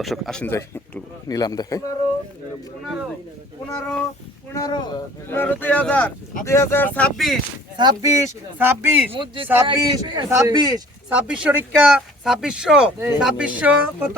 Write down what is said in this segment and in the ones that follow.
দর্শক, আসেন যাই, একটু নিলাম দেখাই। পনেরো পনেরো পনেরো, দুই হাজার দুই হাজার ছাব্বিশ ছাব্বিশ ছাব্বিশ ছাব্বিশ ছাব্বিশ ছাব্বিশ শরিকা ছাব্বিশশো ছাব্বিশশো কত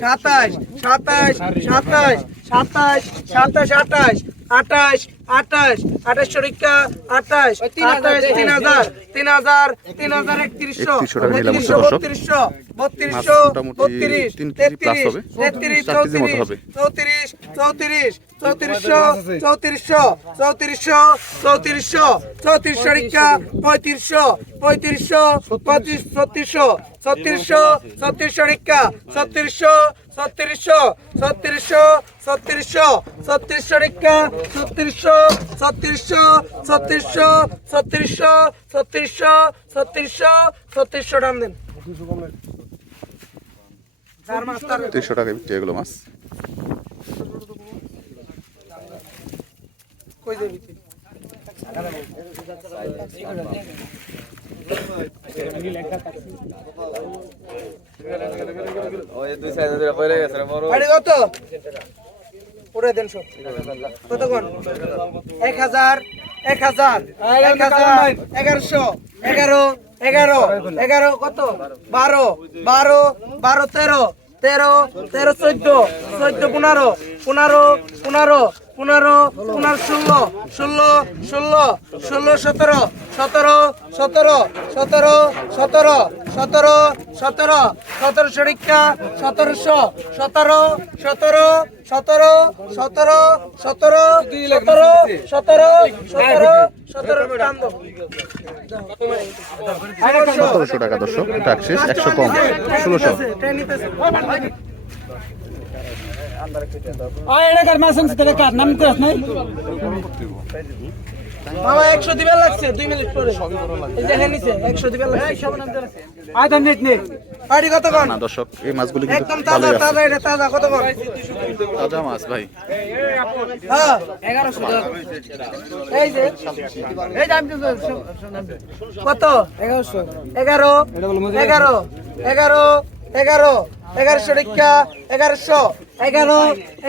সাতাশ সাতাশ সাতাশ সাতাশ সাতাশ আঠাশ আঠাশ আঠাশ আঠাশ শরিকা আঠাশ আঠাশ তিন হাজার তিন হাজার তিন হাজার একত্রিশশো 3100 টাকা নিলাম হচ্ছে বত্রিশশো। বত্রিশশো বত্রিশশো বত্রিশ তেত্রিশ হবে। তেত্রিশ কেজির চৌত্রিশ চৌত্রিশ চৌত্রিশশো চৌত্রিশশো চৌত্রিশশো চৌত্রিশশো চৌত্রিশ শরিকা পঁয়ত্রিশশো পঁয়ত্রিশশো পঁয়ত্রিশ ছত্রিশশো ছত্রিশশো ছত্রিশ শরিকা ছত্রিশশো ছত্রিশশো ছত্রিশশো ছত্রিশশো ছত্রিশ শরিকা ছত্রিশশো ছত্রিশশো ছত্রিশশো ছত্রিশশো ছত্রিশশো ছত্রিশশো ছত্রিশশো টান দেন। তিনশো টাকা বিক্রি এগুলো মাছ। কই যাবি উড়ে দেন সব। কত এক হাজার এক হাজার এক হাজার এগারোশো এগারো এগারো এগারো কত? বারো বারো বারো তেরো তেরো তেরো চোদ্দ চোদ্দ পনেরো পনেরো পনেরো পনেরো পনেরো ষোলো ষোলো ষোলো ষোলো সতেরো সতেরো সতেরো সতেরো সতেরো সতেরো সতেরো সতেরো শরিকা সতেরোশো সতেরো সতেরো সতেরো সতেরো সতেরো সতেরো সতেরো সতেরো। সতেরোশো টাকা দর্শক একশো কম ষোলোশো এটাকার মাছ আনছি তাহলে কার? নাম নাই? বাবা একশো দিবার লাগছে দুই মিনিট পরে। দেখেন হ্যাঁ, নিচে একশো দিবার লাগছে। আয় দাম আড়ি কত কন? দর্শক এই কিন্তু একদম তাজা তাজা এটা তাজা কত কন? তাজা মাছ ভাই। হ্যাঁ 1100 এই যে এই দাম কত? 1100 11 11 11 11 এগারোশো টিকা এগারোশো এগারো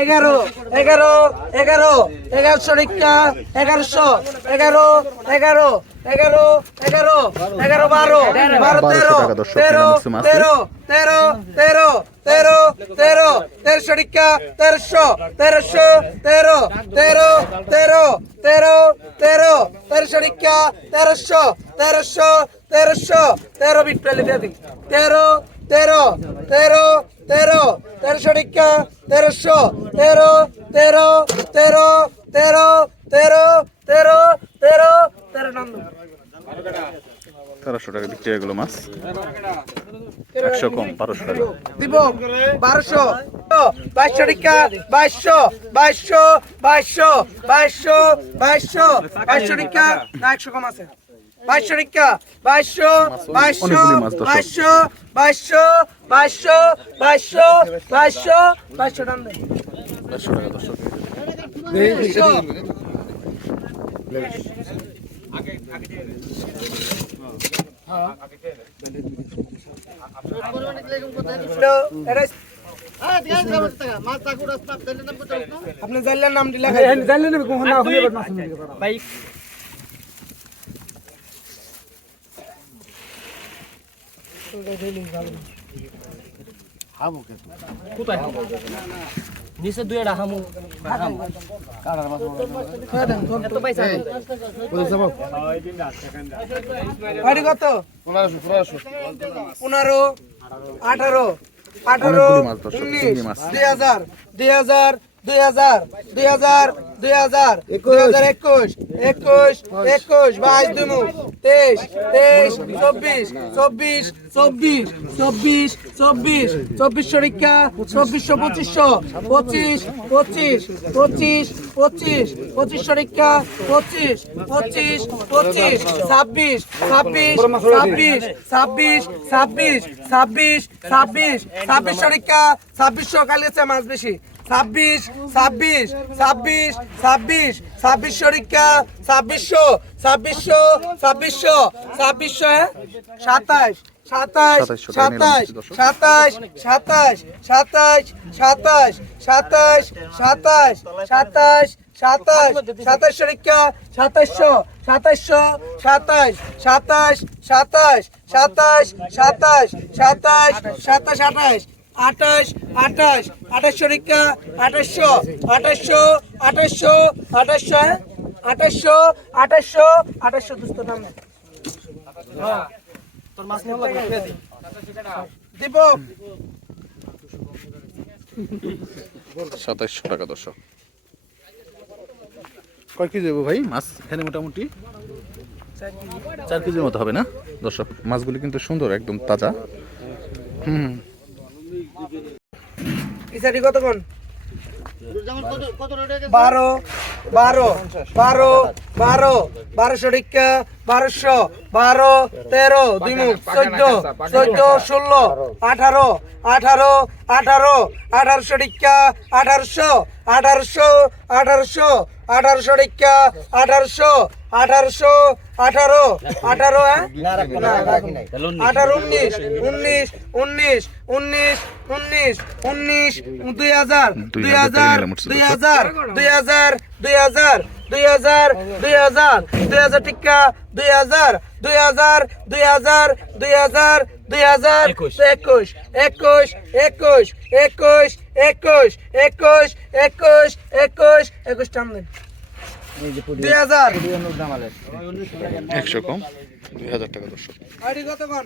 এগারো এগারো এগারো এগারোশো টিকা এগারোশো এগারো এগারো এগারো এগারো এগারো বারো বারো তেরো তেরো। তেরো তেরো তেরো তেরো তেরো তেরোশো টিকা তেরোশো তেরোশো তেরো তেরো তেরো তেরো তেরো তেরোশো টিকা তেরোশো তেরোশো তেরোশো তেরো বিট পেলে তেরো তেরো তেরো তেরো তেরোশো টিকা তেরোশো তেরো তেরো তেরো তেরো তেরো তেরো তেরো তেরো নাম দাও। তেরোশো টাকা বিক্রি এগুলো মাছ। একশো কম বারোশো টাকা। দিব বারোশো বাইশশো টিকা বাইশশো বাইশশো বাইশশো বাইশশো বাইশশো বাইশশো টিকা একশো কম আছে। বাইশশো টিকা বাইশশো বাইশশো মাছ। বাইশশো বাইশশো বাইশশো বাইশশো বাইশশো বাইশশো টান দেন চারশো টাকা দর্শক। বাইশশো। হ্যালো, এটা আপনি হামু কে কোথায়? হামু নিচে দুই এটা হামু। হামু মাছ এত পয়সা কত যাব বাড়ি কত 1500 1500 দুই হাজার দুই হাজার দুই হাজার দুই হাজার একুশ একুশ একুশ বাইশ দুই মুখ তেইশ তেইশ চব্বিশ চব্বিশ চব্বিশ চব্বিশ চব্বিশ চব্বিশশো পঁচিশশো পঁচিশ পঁচিশ পঁচিশ পঁচিশ পঁচিশ শরিকা পঁচিশ পঁচিশ পঁচিশ ছাব্বিশ ছাব্বিশ ছাব্বিশ ছাব্বিশ ছাব্বিশ ছাব্বিশ ছাব্বিশ ছাব্বিশ শরিকা ছাব্বিশশো কালিয়েছে মাছ বেশি। ছাব্বিশ ছাব্বিশ ছাব্বিশ ছাব্বিশ ছাব্বিশ শরিকা ছাব্বিশশো ছাব্বিশশো ছাব্বিশশো ছাব্বিশশো হ্যাঁ? সাতাশ সাতাশ সাতাশ সাতাশ সাতাশ সাতাশ সাতাশ সাতাশ সাতাশ সাতাশ সাতাশ সাতাশ শরিকা সাতাশশো সাতাশশো সাতাশ সাতাশ সাতাশ সাতাশ সাতাশ সাতাশ সাতাশ আঠাশ আঠাশ আঠাশ আঠাশ শরিকা আঠাশশো আঠাশশো আঠাশশো আঠাশশো হ্যাঁ? আঠাশশো আঠাশশো আঠাশশো দুস্থ নাম তোর মাছ নিয়ে দীপক সাতাইশশো টাকা দর্শক। কয় কেজি দেবো ভাই মাছ এখানে মোটামুটি? চার কেজির মতো হবে না? দর্শক মাছগুলি কিন্তু সুন্দর একদম তাজা। হুম। ইসারি কতক্ষণ? বারো বারো বারো বারো বারোশো টিকা বারোশো বারো তেরো দুই মুখ চোদ্দ চোদ্দ ষোলো আঠারো আঠারো আঠারো আঠারোশো টিকা আঠারোশো আঠারোশো আঠারোশো আঠারোশো টিকা আঠারোশো আঠারোশো আঠারো আঠারো হ্যাঁ? আঠারো উনিশ উনিশ উনিশ উনিশ উনিশ উনিশ দুই হাজার দুই হাজার। দুই হাজার দুই হাজার দুই হাজার দুই হাজার দুই হাজার দুই হাজার টিকা দুই হাজার দুই হাজার দুই হাজার দুই হাজার দুই হাজার একুশ। একুশ একুশ একুশ একুশ একুশ একুশ একুশ একুশ টান দেন। দুই হাজার। একশো কম দুই হাজার টাকা দর্শক আইডি কতক্ষণ?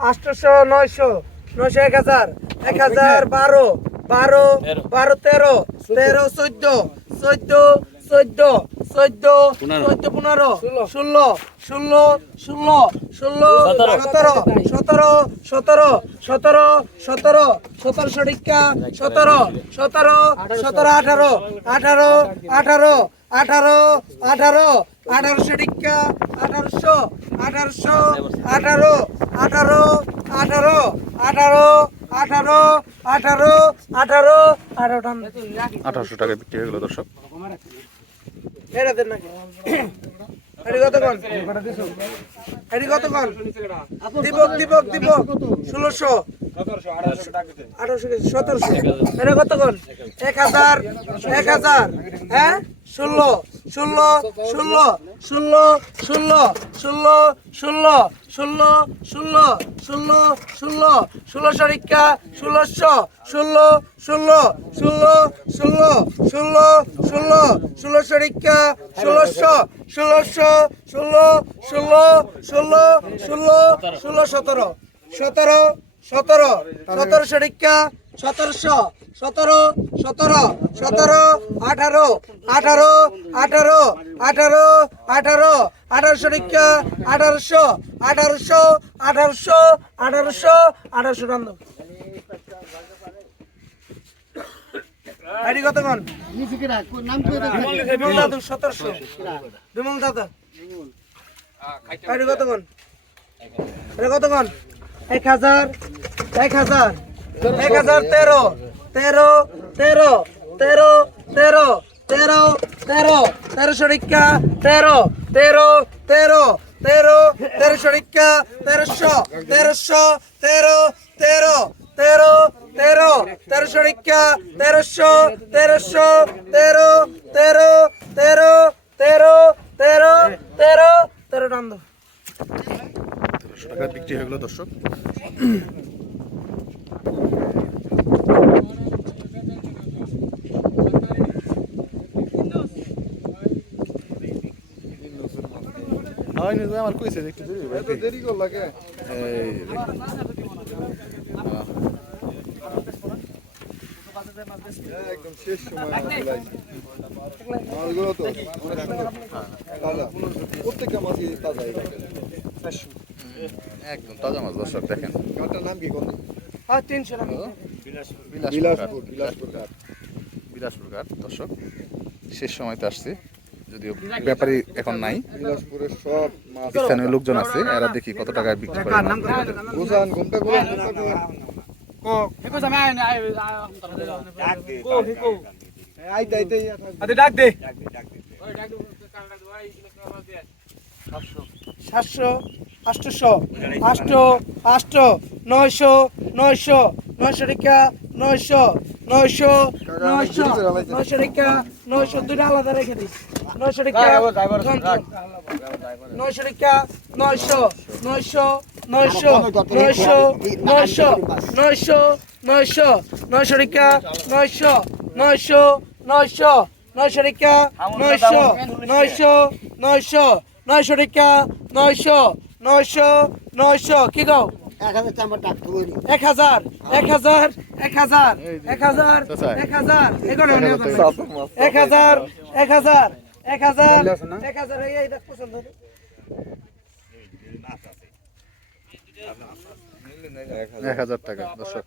আটশোশো নয়শো নয়শো এক হাজার এক হাজার বারো বারো বারো তেরো তেরো চোদ্দ চোদ্দ চোদ্দ চোদ্দ চোদ্দ পনেরো ষোলো। ষোলো ষোলো ষোলো সতেরো। সতেরো সতেরো সতেরো সতেরো সতেরো সঠিকা সতেরো সতেরো সতেরো আঠারো আঠারো আঠারো আঠারো আঠারো আঠারোশো টিকা আঠারোশো আঠারোশো আঠারো আঠারো আঠারো আঠারো আঠারো আঠারো আঠারো আঠারো আঠারোশো টাকা বিক্রি হয়ে গেল দর্শক। এটা দেন নাকি? এটি কতক্ষণ এটি কতক্ষণ দীপক দীপক দীপক ষোলোশো। আঠারোশো সতেরোশো। এটা কতক্ষণ এক হাজার এক হাজার। হ্যাঁ? ষোলো ষোলো ষোলো ষোলো ষোলো ষোলো ষোলো ষোলো ষোলো ষোলো ষোলো ষোলো শরিকা ষোলোশো ষোলো ষোলো ষোলো ষোলো ষোলো ষোলো ষোলো শরিকা ষোলোশো ষোলোশো ষোলো ষোলো ষোলো ষোলো ষোলো সতেরো সতেরো সতেরো সতেরো শরিকা সতেরোশো সতেরো সতেরো সতেরো আঠারো আঠারো আঠারো আঠারো আঠারো আঠারোশো টিকা আঠারোশো আঠারোশো আঠারোশো আঠারোশো আঠারোশো রান্ধ আইডি কতক্ষণ? বিমল দাদু সতেরোশো। বিমল দাদা আইডি কতক্ষণ? এটা কতক্ষণ? এক হাজার এক হাজার এক হাজার তেরো তেরো তেরো তেরো তেরো তেরো তেরো তেরো শরিকা তেরো তেরো তেরো তেরো তেরো শরিকা তেরোশো তেরোশো তেরো তেরো তেরো তেরো তেরো শরিকা তেরোশো তেরোশো তেরো তেরো তেরো তেরো তেরো তেরো তেরো টান তেরোশো টাকা বিক্রি হয়ে গেল দর্শক। আমার কইছে একটু দেরি করলা কে? একদম শেষ সময় মাছগুলো তো। তাজা। প্রত্যেকটা মাছই তাজা। একদম তাজা মাছ দর্শক দেখেন। কাটার নাম কি কোন? হ্যাঁ তিনশো নাম। বিলাসপুর বিলাসপুর বিলাসপুর ঘাট। দর্শক শেষ সময়তে আসছে। যদিও ব্যাপারী এখন নাই। বিলাসপুরের সব স্থানীয় লোকজন আছে এরা দেখি কত টাকায় বিক্রি করে। বুঝান ঘুমটা করে আষ্টশো আষ্ট আষ্ট নয়শো নয়শো নয়শো রেখা নয়শো নয়শো নয়শো নয়শো রেখা নয়শো দুটো আলাদা রেখে দিস নয়শো রেখা নয়শো রেখা নয়শো নয়শো নয়শো নয়শো নয়শো নয়শো নয়শো নয়শো রেখা নয়শো নয়শো নয়শো নয়শো রেখা নয়শো নয়শো নয়শো নয়শো রেখা নয়শো নয়শো নয়শো কি গো এক হাজার এক হাজার এক হাজার এক হাজার এক হাজার এক হাজার এক হাজার এক হাজার এক হাজার এক হাজার টাকা দর্শক